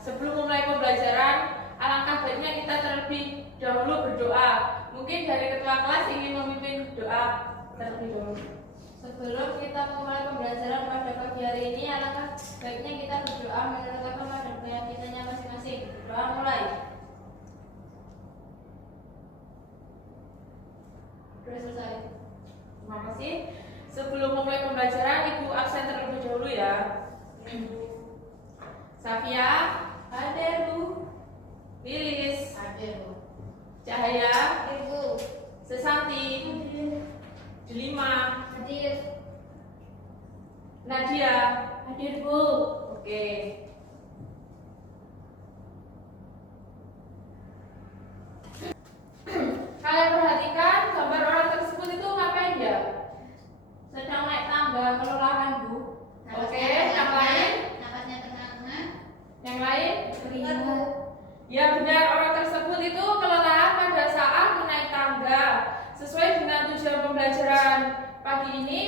Sebelum memulai pembelajaran, alangkah baiknya kita terlebih dahulu berdoa. Mungkin dari ketua kelas ingin memimpin doa terlebih dahulu. Sebelum kita memulai pembelajaran pada pagi hari ini, alangkah baiknya kita berdoa menurut agama dan keyakinannya masing-masing. Doa mulai. Sudah selesai. Terima kasih. Sebelum memulai pembelajaran, Ibu absen terlebih dahulu ya. Safia, hadir Bu. Lilis, Hadir, Bu. Cahaya, Hadir, Bu. Sesanti, Delima, Hadir. Nadia. Hadir, Bu. Oke. Kalian perhatikan gambar orang tersebut itu ngapain ya? Sedang naik tangga kelurahan, Bu. Oke, yang lain? Napasnya tengah-tengah. Yang lain? Benar, Bu. Ya benar, orang tersebut itu kelelahan pada saat menaik tangga. Sesuai dengan tujuan pembelajaran pagi ini,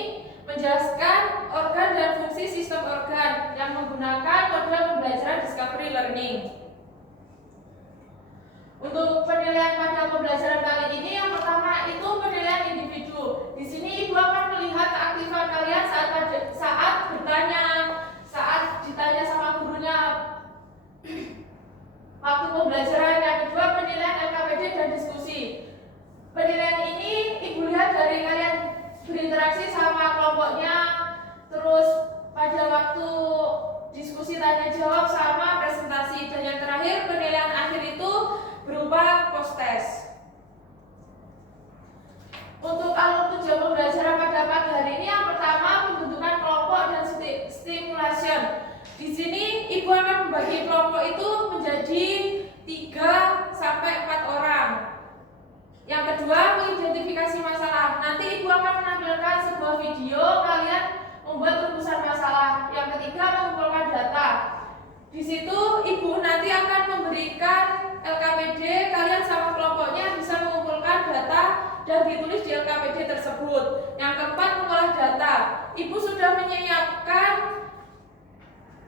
menjelaskan organ dan fungsi sistem organ yang menggunakan model pembelajaran discovery learning. Untuk penilaian pada pembelajaran kali ini, yang pertama itu penilaian individu. Di sini Ibu akan melihat keaktifan kalian saat bertanya, saat ditanya sama gurunya waktu pembelajaran. Yang kedua, penilaian LKPD dan diskusi. Penilaian ini Ibu lihat dari kalian berinteraksi sama kelompoknya, terus pada waktu diskusi tanya jawab sama presentasi, dan yang terakhir penilaian akhir itu berupa post test. Untuk alur tujuan pembelajaran pada pagi hari ini, yang pertama pembentukan kelompok dan stimulation. Di sini Ibu akan membagi kelompok itu menjadi 3 sampai 4 orang. Yang kedua, mengidentifikasi masalah. Nanti Ibu akan menampilkan sebuah video kalian membuat rumusan masalah. Yang ketiga, mengumpulkan data. Di situ Ibu nanti akan memberikan LKPD, kalian sama kelompoknya bisa mengumpulkan data dan ditulis di LKPD tersebut. Yang keempat, mengolah data. Ibu sudah menyiapkan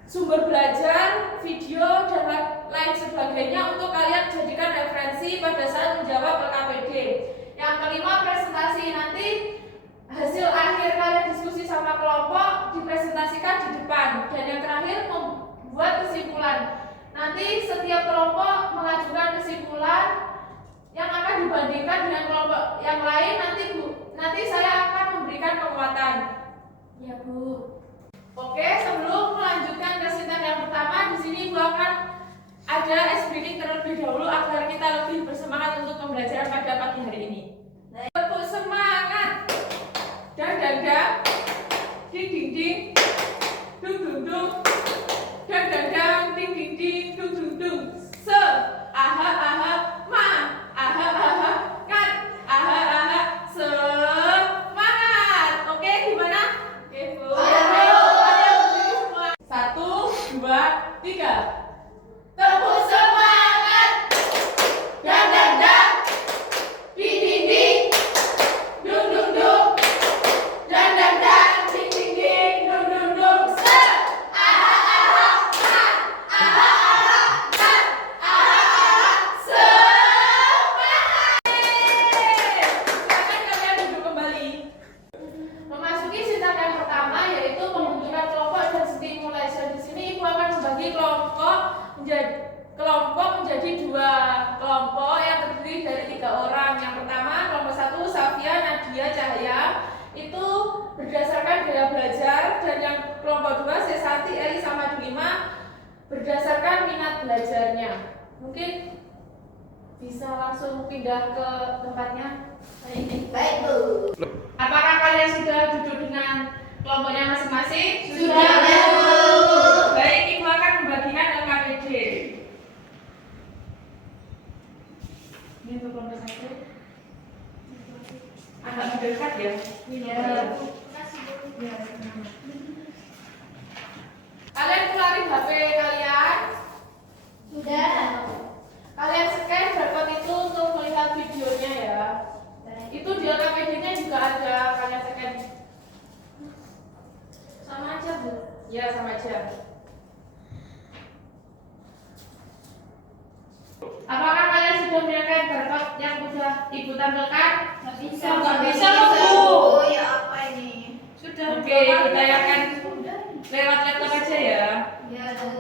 sumber belajar, video, dan lain sebagainya untuk kalian jadikan referensi pada saat menjawab LKPD. Yang kelima, presentasi. Nanti hasil akhir kalian diskusi sama kelompok dipresentasikan di depan. Dan yang terakhir, membuat kesimpulan. Nanti setiap kelompok mengajukan kesimpulan yang akan dibandingkan dengan kelompok yang lain. Nanti saya akan memberikan penguatan. Ya, Bu. Oke, sebelum melanjutkan ke sintak yang pertama, di sini Ibu akan ada ice breaking terlebih dahulu agar kita lebih bersemangat untuk pembelajaran pada pagi hari ini. Tepuk semangat. Dang dang dang. Ding ding ding. Dung dung dung. Dang dang dang. Ding ding ding. Dung dung dung. Se. Aha aha. Ma. Aha aha. Kan. Aha aha. Semangat. Oke, gimana? Oke, Bu. 1, 2, 3. Tepuk semangat. Dan dan dan. Ding ding ding. Dung dung dung. Dan dan dan. Ding ding ding. Dung dung dung. Se. Aha aha. Man. Aha aha. Man. Aha aha. Semangat. Silakan kalian duduk kembali. Memasuki sintak yang pertama yaitu pembentukan kelompok dan stimulation. Di sini Ibu akan membagi kelompok menjadi 2 kelompok yang terdiri dari 3 orang. Yang pertama, kelompok 1 Safia, Nadia, Cahaya. Itu berdasarkan gaya belajar, dan yang kelompok 2 Sesanti, Eli sama Delima berdasarkan minat belajarnya. Mungkin bisa langsung pindah ke tempatnya. Baik, Bu. Apakah kalian sudah duduk dengan kelompoknya masing-masing? Sudah, Bu. Baik, Ibu akan membagikan LKPD. Ini untuk kelompok 1. Agak mendekat ya? Iya. Kalian keluarin HP kalian. Sudah. Kalian scan barcode itu untuk melihat videonya ya. Itu di LKPD-nya juga ada, kalian scan. Sama aja, Bu. Ya, sama aja. Apakah kalian sudah menyiapkan barcode yang sudah Ibu tampilkan? Nggak bisa. Nggak bisa, Bisa, Bu. Bu. Ya apa ini? Sudah. Oke, Ibu tanyakan lewat laptop aja ya. Ya, Bu.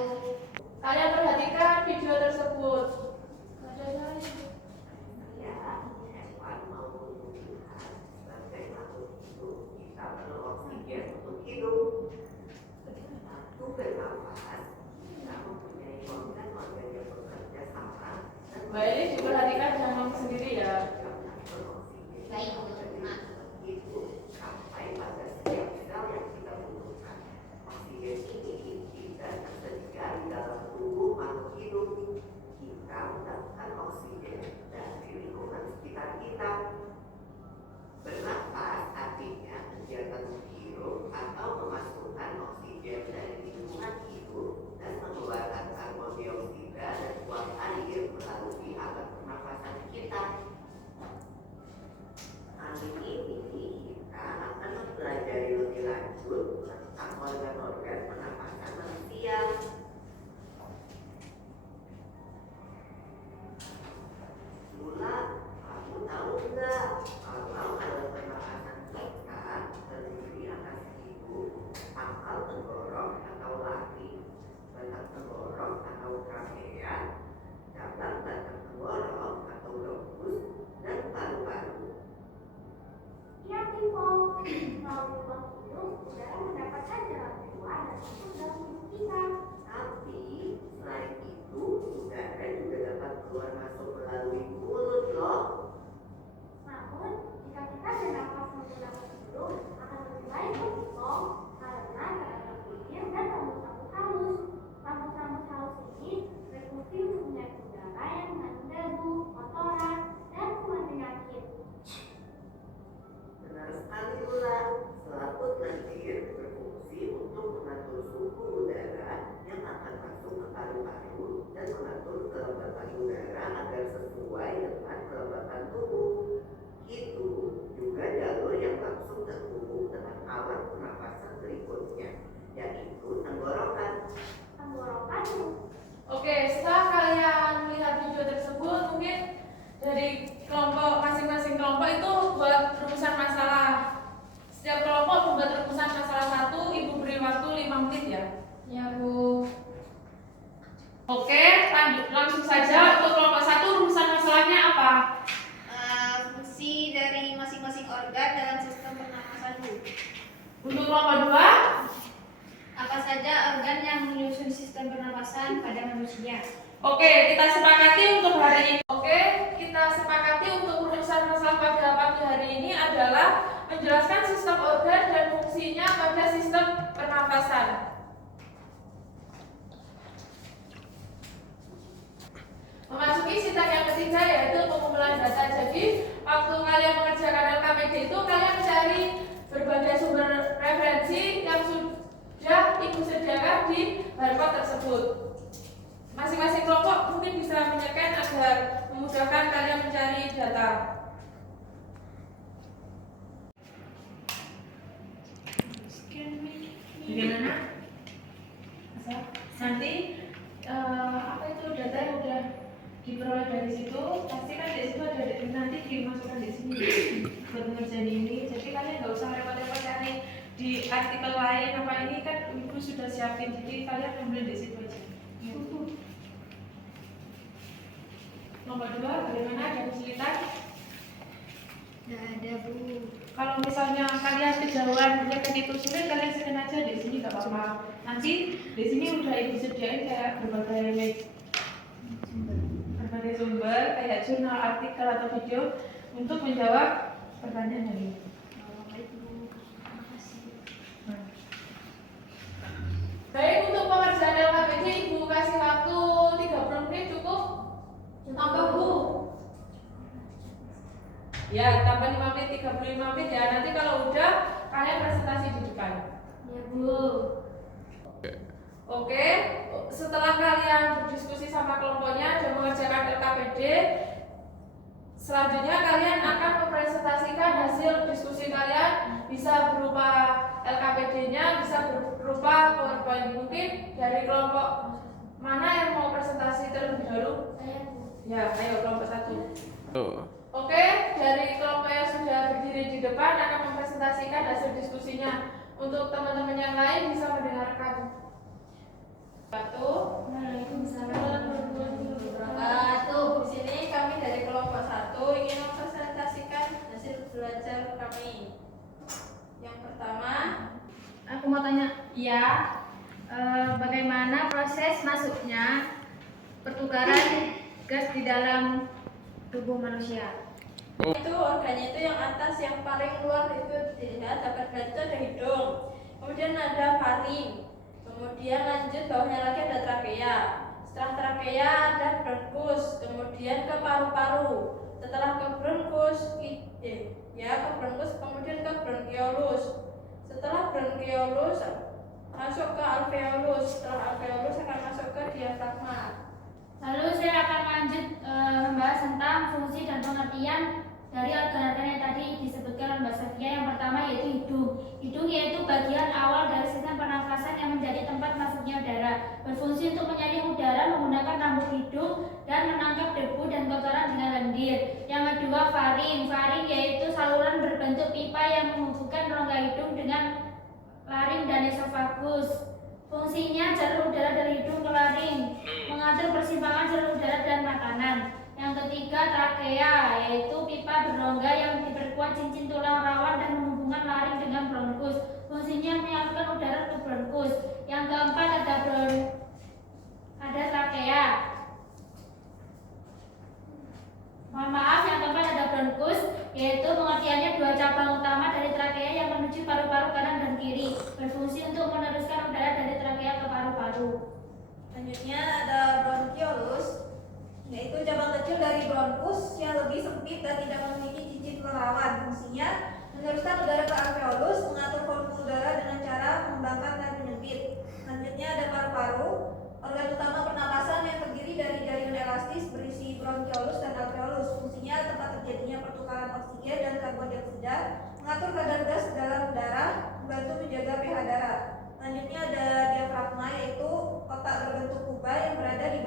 Kalian perhatikan video tersebut. Mbak ini diperhatikan jangan ngomong sendiri ya. Baik, Bu. Bernafas artinya kegiatan menghirup atau memasukkan oksigen dari lingkungan hidup dan mengeluarkan karbon dioksida dan uap air melalui alat pernafasan kita. Kali ini kita akan mempelajari lebih lanjut tentang organ-organ pernafasan manusia. Mula, kamu tahu nggak kalau alat pernafasan kita terdiri atas hidung, pangkal tenggorok atau lari, batang tenggorok atau trachea, cabang batang tenggorok atau lobus, dan paru-paru. Ya, Timo. Melalui ruang hidup, udara mendapatkan jalan keluar dan masuk dalam tubuh kita. Tapi selain itu, udara juga dapat keluar masuk melalui mulut loh. Namun, jika kita bernafas menggunakan hidung, akan lebih baik untuk Timo, karena terdapat bibir dan rambut-rambut halus. Rambut-rambut halus ini berfungsi untuk menyaring udara yang mengandung debu, kotoran, dan kuman penyakit. Benar sekali pula, selaput lendir berfungsi untuk mengatur suhu udara yang akan masuk ke paru-paru dan mengatur kelembapan udara agar sesuai dengan kelembapan tubuh. Itu juga jalur yang langsung terhubung dengan alat pernafasan berikutnya, yaitu tenggorokan. Tenggorokan Oke, setelah kalian melihat video tersebut, mungkin dari kelompok masing-masing kelompok itu buat rumusan masalah. Setiap kelompok membuat rumusan masalah satu, Ibu beri waktu 5 menit ya. Ya, Bu. Oke, lanjut langsung saja untuk kelompok satu rumusan masalahnya apa? Fungsi dari masing-masing organ dalam sistem pernapasan, Bu. Untuk kelompok dua, Apa saja organ yang menyusun sistem pernapasan pada manusia? oke, kita sepakati untuk hari ini. Oke, kita sepakati untuk rumusan masalah pada pagi hari ini adalah menjelaskan sistem organ dan fungsinya pada sistem pernafasan. Memasuki step yang ketiga yaitu pengumpulan data. Jadi, waktu kalian mengerjakan LKPD itu kalian mencari berbagai sumber referensi yang sudah Ibu sediakan di barcode tersebut. Masing-masing kelompok mungkin bisa menyekan agar memudahkan kalian mencari data. Bagaimana? Nanti apa itu data yang udah diperoleh dari situ, pasti kan di situ ada nanti dimasukkan di sini buat ngerjain ini. Jadi kalian nggak usah repot-repot cari di artikel lain apa ini kan Ibu sudah siapin. Jadi kalian ambil di situ aja. Nomor 2, bagaimana ada kesulitan? Nggak ada, Bu. Kalau misalnya kalian kejauhan menyekan itu sulit, kalian scan aja di sini nggak apa-apa. Nanti di sini udah Ibu sediain kayak berbagai sumber kayak jurnal, artikel atau video untuk menjawab pertanyaan tadi. Baik, Bu. Makasih. Baik, untuk pengerjaan LKPD Ibu kasih waktu 30 menit cukup? Tambah Bu. Ya, tambah 5 menit, 35 menit ya. Nanti kalau udah kalian presentasi di depan. Ya, Bu. Oke, setelah kalian berdiskusi sama kelompoknya dan mengerjakan LKPD, selanjutnya kalian akan mempresentasikan hasil diskusi kalian, bisa berupa LKPD-nya, bisa berupa PowerPoint. Mungkin dari kelompok mana yang mau presentasi terlebih dahulu? Saya, Bu. Oke, dari kelompok yang sudah berdiri di depan akan mempresentasikan hasil diskusinya. Untuk teman-teman yang lain bisa mendengarkan. Di sini kami dari kelompok 1 ingin mempresentasikan hasil belajar kami. Yang pertama, Aku mau tanya, ya, bagaimana proses masuknya pertukaran gas di dalam tubuh manusia? itu organnya itu yang atas yang paling luar itu dilihat dapat dilihat itu ada hidung, kemudian ada faring, kemudian lanjut bawahnya lagi ada trakea, setelah trakea ada bronkus, kemudian ke paru-paru, setelah ke bronkus ke bronkus kemudian ke bronkiolus, setelah bronkiolus masuk ke alveolus, setelah alveolus akan masuk ke diafragma. Lalu saya akan lanjut membahas tentang fungsi dan pengertian dari organ-organ yang tadi disebutkan oleh Mbak Sofia. Yang pertama yaitu hidung. Hidung yaitu bagian awal dari sistem pernafasan yang menjadi tempat masuknya udara. Berfungsi untuk menyaring udara menggunakan rambut hidung dan menangkap debu dan kotoran dengan lendir. Yang kedua faring. Faring yaitu saluran berbentuk pipa yang menghubungkan rongga hidung dengan laring dan esofagus. Fungsinya jalur udara dari hidung ke laring, mengatur persimpangan jalur udara dan makanan. Yang ketiga trakea, yaitu pipa berrongga yang diperkuat cincin tulang rawan dan menghubungkan laring dengan bronkus. Fungsinya menyalurkan udara ke bronkus. Yang keempat ada trakea. Mohon maaf, yang keempat ada bronkus, yaitu pengertiannya dua cabang utama dari trakea yang menuju paru-paru kanan dan kiri, berfungsi untuk meneruskan udara dari trakea ke paru-paru. Selanjutnya ada bronkiolus, yaitu cabang kecil dari bronkus yang lebih sempit dan tidak memiliki cincin kelerawan. Fungsinya meneruskan udara ke alveolus, mengatur volume udara dengan cara mengembangkan dan menyempit. Selanjutnya ada paru-paru, organ utama pernapasan yang terdiri dari jaringan elastis berisi bronkiolus dan alveolus. Fungsinya tempat terjadinya pertukaran oksigen dan karbon dioksida, mengatur kadar gas dalam udara, membantu menjaga pH darah. Selanjutnya ada diafragma, yaitu otot berbentuk kubah yang berada di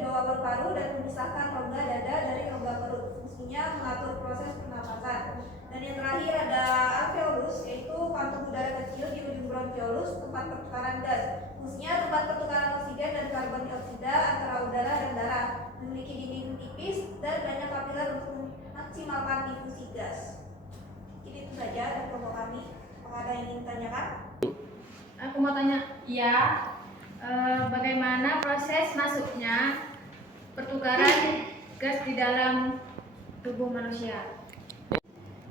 bawah paru-paru dan memisahkan rongga dada dari rongga perut. Fungsinya mengatur proses pernapasan. Dan yang terakhir ada alveolus, yaitu kantung udara kecil di ujung bronkiolus, tempat pertukaran gas. Fungsinya tempat pertukaran oksigen dan karbon dioksida antara udara dan darah. Memiliki dinding tipis dan banyak kapiler untuk memaksimalkan difusi gas. Itu saja dari kelompok kami. Apakah ada yang ingin ditanyakan? Aku mau tanya, Iya. bagaimana proses masuknya pertukaran gas di dalam tubuh manusia?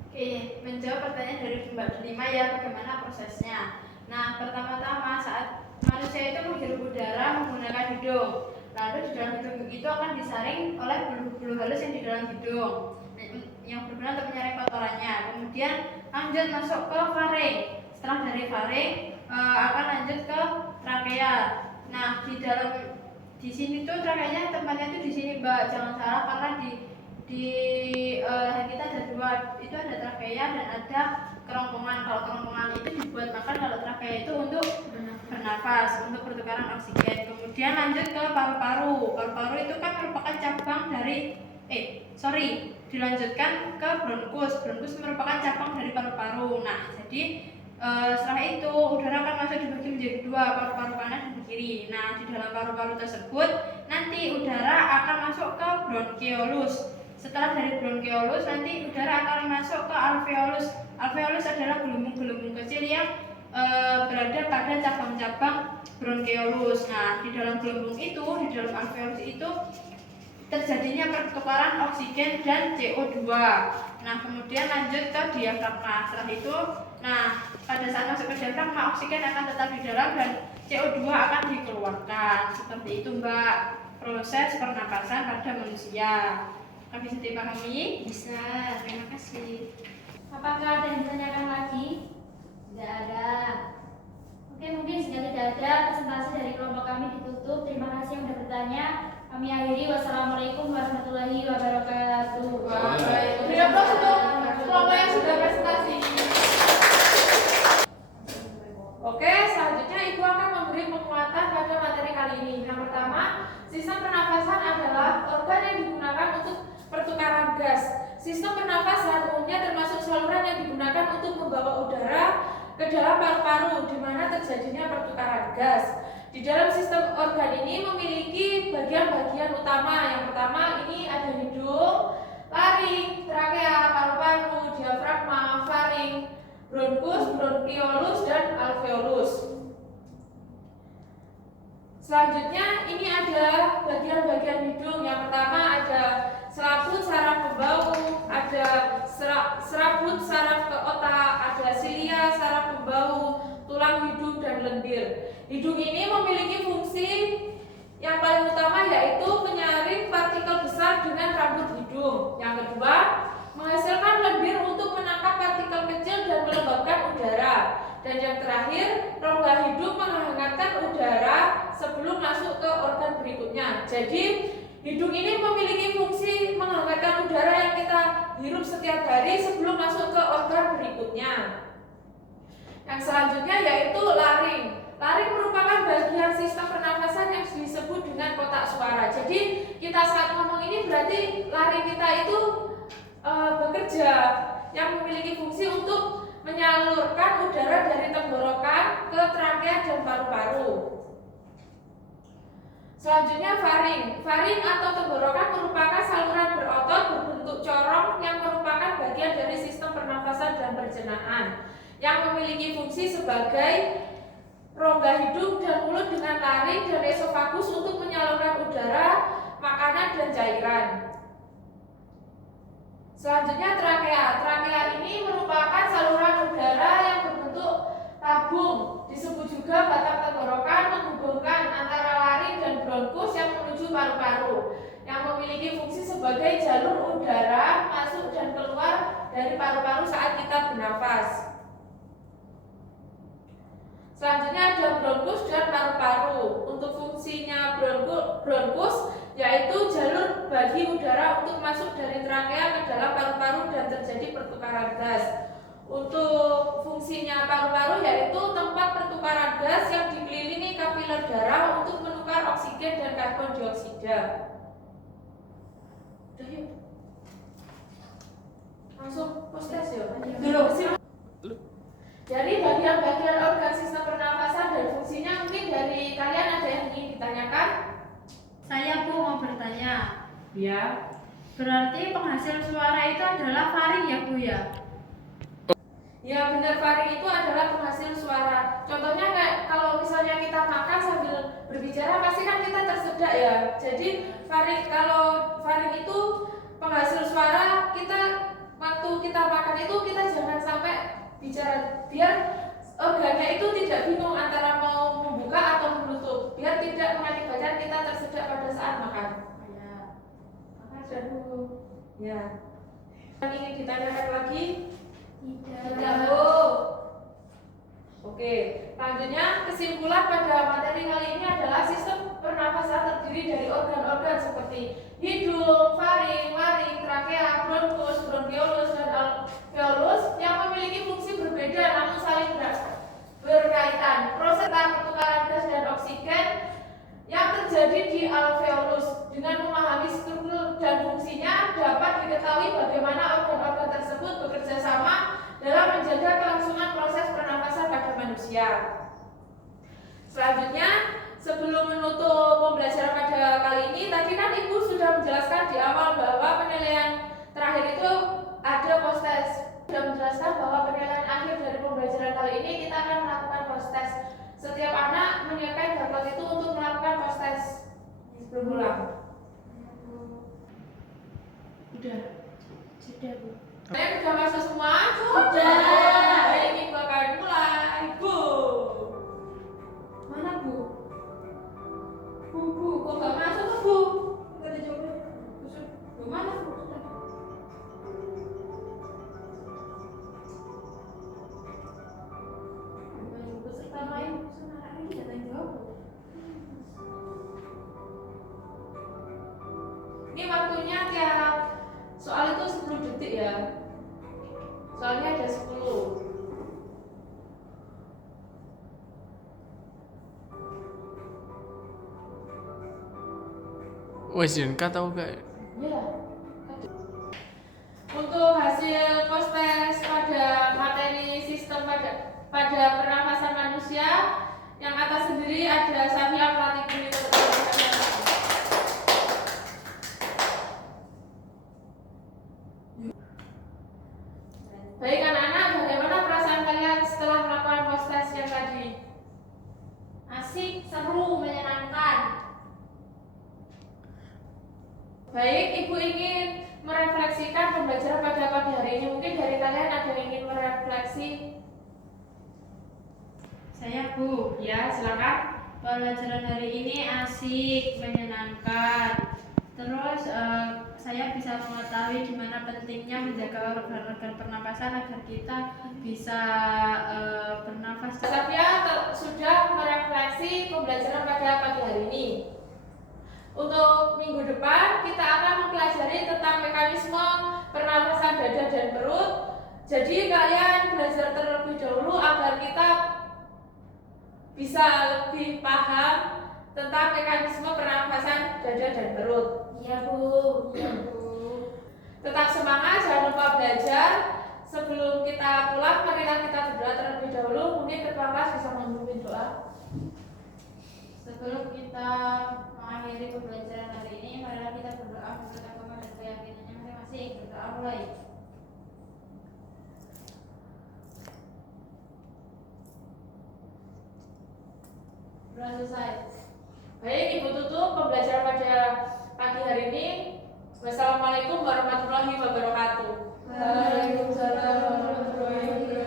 Oke, menjawab pertanyaan dari Mbak Delima ya, bagaimana prosesnya. Nah, pertama-tama saat manusia itu menghirup udara menggunakan hidung, lalu di dalam hidung itu akan disaring oleh bulu-bulu halus yang di dalam hidung yang berguna untuk menyaring kotorannya. Kemudian lanjut masuk ke faring. Setelah dari faring akan lanjut ke trakea. Nah, di sini tuh trakeanya tempatnya tuh di sini, Mbak. Jangan salah karena di leher kita ada dua, itu ada trakea dan ada kerongkongan. Kalau kerongkongan itu dibuat makan, kalau trakea itu untuk bernafas, untuk pertukaran oksigen. Kemudian lanjut ke paru-paru. Paru-paru itu kan merupakan cabang dari dilanjutkan ke bronkus. Bronkus merupakan cabang dari paru-paru. Nah, jadi setelah itu udara akan masuk dibagi menjadi dua, paru-paru kanan dan kiri. Nah, di dalam paru-paru tersebut nanti udara akan masuk ke bronkiolus. Setelah dari bronkiolus nanti udara akan masuk ke alveolus. Alveolus adalah gelembung-gelembung kecil yang berada pada cabang-cabang bronkiolus. Nah, di dalam gelembung itu, di dalam alveolus itu terjadinya pertukaran oksigen dan CO2. Nah, kemudian lanjut ke diafragma. Setelah itu, nah, pada saat masuk ke diafragma, oksigen akan tetap di dalam dan CO2 akan dikeluarkan. Seperti itu, Mbak, proses pernapasan pada manusia. Bisa dipahami? Bisa, terima kasih. Apakah ada yang ditanyakan lagi? Tidak ada. Oke, mungkin jika tidak ada, presentasi dari kelompok kami ditutup. Terima kasih yang sudah bertanya. Kami akhiri. Wassalamualaikum warahmatullahi wabarakatuh. Beri aplaus untuk kelompok yang sudah presentasi. Oke, selanjutnya Ibu akan memberi penguatan pada materi kali ini. Yang pertama, Sistem pernafasan adalah organ yang digunakan untuk pertukaran gas. Sistem pernafasan umumnya termasuk saluran yang digunakan untuk membawa udara ke dalam paru-paru di mana terjadinya pertukaran gas. Di dalam sistem organ ini memiliki bagian-bagian utama. Yang pertama ini ada hidung, laring, trakea, paru-paru, diafragma, faring, bronkus, bronkiolus, dan alveolus. Selanjutnya ini ada bagian-bagian hidung. Yang pertama ada selaput saraf pembau, ada serabut saraf ke otak, ada silia saraf pembau, tulang hidung, dan lendir. Hidung ini memiliki fungsi yang paling utama yaitu menyaring partikel besar dengan rambut hidung. Yang kedua, menghasilkan lendir untuk menangkap partikel kecil dan melembabkan udara. Dan yang terakhir, rongga hidung menghangatkan udara sebelum masuk ke organ berikutnya. Jadi, hidung ini memiliki fungsi menghangatkan udara yang kita hirup setiap hari sebelum masuk ke organ berikutnya. Yang selanjutnya yaitu laring. Laring merupakan bagian sistem pernafasan yang disebut dengan kotak suara. Jadi, kita saat ngomong ini berarti laring kita itu bekerja, yang memiliki fungsi untuk menyalurkan udara dari tenggorokan ke trakea dan paru-paru. Selanjutnya faring. Faring atau tenggorokan merupakan saluran berotot berbentuk corong yang merupakan bagian dari sistem pernafasan dan pencernaan, yang memiliki fungsi sebagai rongga hidung dan mulut dengan laring dan esofagus untuk menyalurkan udara, makanan, dan cairan. Selanjutnya trakea. Trakea ini merupakan saluran udara yang berbentuk tabung. Disebut juga batang tenggorokan menghubungkan antara laring dan bronkus yang menuju paru-paru, yang memiliki fungsi sebagai jalur udara masuk dan keluar dari paru-paru saat kita bernafas. Selanjutnya ada bronkus dan paru-paru. Untuk fungsinya bronkus yaitu jalur bagi udara untuk masuk dari trakea ke dalam paru-paru dan terjadi pertukaran gas. Untuk fungsinya paru-paru yaitu tempat pertukaran gas yang dikelilingi kapiler darah untuk menukar oksigen dan karbon dioksida. Udah yuk. Langsung postes ya. Jadi bagian-bagian organ sistem pernafasan dan fungsinya mungkin dari kalian ada yang ingin ditanyakan? Saya Bu mau bertanya. Ya. Berarti penghasil suara itu adalah faring ya Bu ya? Ya benar, faring itu adalah penghasil suara. Contohnya kayak kalau misalnya kita makan sambil berbicara pasti kan kita tersedak ya. Jadi kalau faring itu penghasil suara, kita waktu kita makan itu kita jangan sampai bicara biar organnya itu tidak bingung antara mau membuka atau menutup, biar tidak mengakibatkan kita tersedak pada saat makan. Ya. Makasih Bu. Ya. Yang ingin ditanyakan lagi? Tidak Bu. Oke, selanjutnya kesimpulan pada materi kali ini adalah sistem pernafasan terdiri dari organ-organ seperti hidung, faring, laring, trakea, bronkus, bronkiolus, dan alveolus yang memiliki fungsi berbeda namun saling berkaitan. Proses pertukaran gas dan oksigen yang terjadi di alveolus. Dengan memahami struktur dan fungsinya dapat diketahui bagaimana organ-organ tersebut bekerja sama dalam menjaga kelangsungan proses pernafasan pada manusia. Selanjutnya, sebelum menutup pembelajaran pada kali ini, tadi kan Ibu sudah menjelaskan di awal bahwa penilaian terakhir itu ada post-test. Sudah menjelaskan bahwa penilaian akhir dari pembelajaran kali ini kita akan melakukan post-test. Setiap anak menyiapkan barcode itu untuk melakukan post-test sebelum pulang. Sudah Bu. Kalian sudah masuk semua? Sudah. Baik, Ibu akan mulai. Bu. Mana Bu? Bu, kok gak masuk Bu? Gak ada jawaban. Bu, mana Bu? Sudah. Peserta lain, peserta lain, jangan jawab Bu. Wes Jen, tahu gak? Ya. Untuk hasil post-test pada materi sistem pada pernafasan manusia yang atas sendiri ada Safia Pratibuni. Baik anak-anak, bagaimana perasaan kalian setelah melakukan post-test yang tadi? Asik, seru, menyenangkan. Baik, Ibu ingin merefleksikan pembelajaran pada pagi hari ini. Mungkin dari kalian ada yang ingin merefleksi? Saya Bu. Ya, silakan. Pelajaran hari ini asik, menyenangkan. Terus saya bisa mengetahui di mana pentingnya menjaga organ-organ pernapasan agar kita bisa bernafas. Safia sudah merefleksi pembelajaran pada pagi hari ini. Untuk minggu depan kita akan mempelajari tentang mekanisme pernapasan dada dan perut. Jadi kalian belajar terlebih dahulu agar kita bisa lebih paham tentang mekanisme pernapasan dada dan perut. Iya Bu, iya Bu. Tetap semangat, jangan lupa belajar. Sebelum kita pulang, marilah kita berdoa terlebih dahulu. Mungkin ketua kelas bisa memimpin doa. Sebelum kita mengakhiri pembelajaran hari ini, marilah kita berdoa menurut agama dan keyakinannya masing-masing. Berdoa mulai. Berdoa selesai. Baik, Ibu tutup pembelajaran pada pagi hari ini. Wassalamualaikum warahmatullahi wabarakatuh. Waalaikumsalam warahmatullahi wabarakatuh.